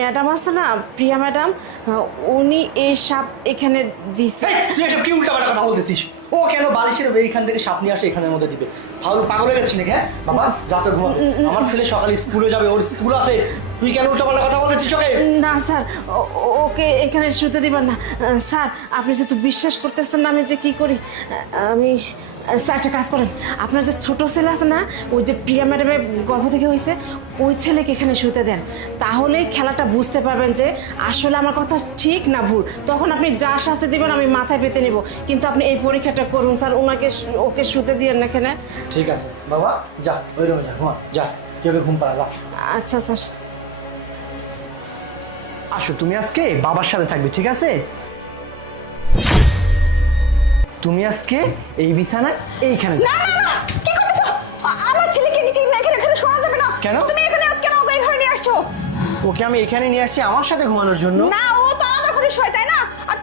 Madam আছে না, প্রিয়া madam, উনি এই সাপ এখানে দিছে। তুই এসব কি উল্টাপাল্টা কথা বলতেছিস? ও কেন বালিশের এইখান থেকে সাপ নিয়ে আসে এখানের মধ্যে দিবে? পাগল হয়ে গেছিস নাকি? হ্যাঁ বাবা, যা তো ঘুমা। আমার ছেলে সকালে স্কুলে যাবে, ওর স্কুল আছে, তুই কেন উল্টাপাল্টা কথা বলতেছিস ওকে? না স্যার, ওকে এখানে শুতে দিবেন না স্যার। আপনি যেহেতু বিশ্বাস করতেছেন না আমি যে কি করি, আমি স্যার একটা কাজ করেন, আপনার যে ছোট ছেলে আছে না, ওই যে প্রিয়া ম্যাডামের গর্ভ থেকে হয়েছে, ওই ছেলেকে এখানে শুতে দেন। তাহলেই খেলাটা বুঝতে পারবেন যে আসলে আমার কথা ঠিক না ভুল। তখন আপনি যা শাস্তি দিবেন আমি মাথায় পেতে নিব, কিন্তু আপনি এই পরীক্ষাটা করুন স্যার। ওকে শুতে দিয়েন না এখানে। ঠিক আছে বাবা, যা ওই রুমে যা, ঘুমা যা, তুই ওকে ঘুম পাড়া যা। আচ্ছা স্যার। আসো, তুমি আজকে বাবার সাথে থাকবে, ঠিক আছে? তুমি আজকে এই বিছানায় এইখানে না না না, কি করতেছো? আমার ছেলেকে এখানে শোনা যাবে না। কেন? তুমি এখানে কেন ওকে এখানে নিয়ে আসছো? ওকে আমি এখানে নিয়ে আসছি আমার সাথে ঘুমানোর জন্য। না, ও তো আলাদা ঘরে শোয়, তাই না?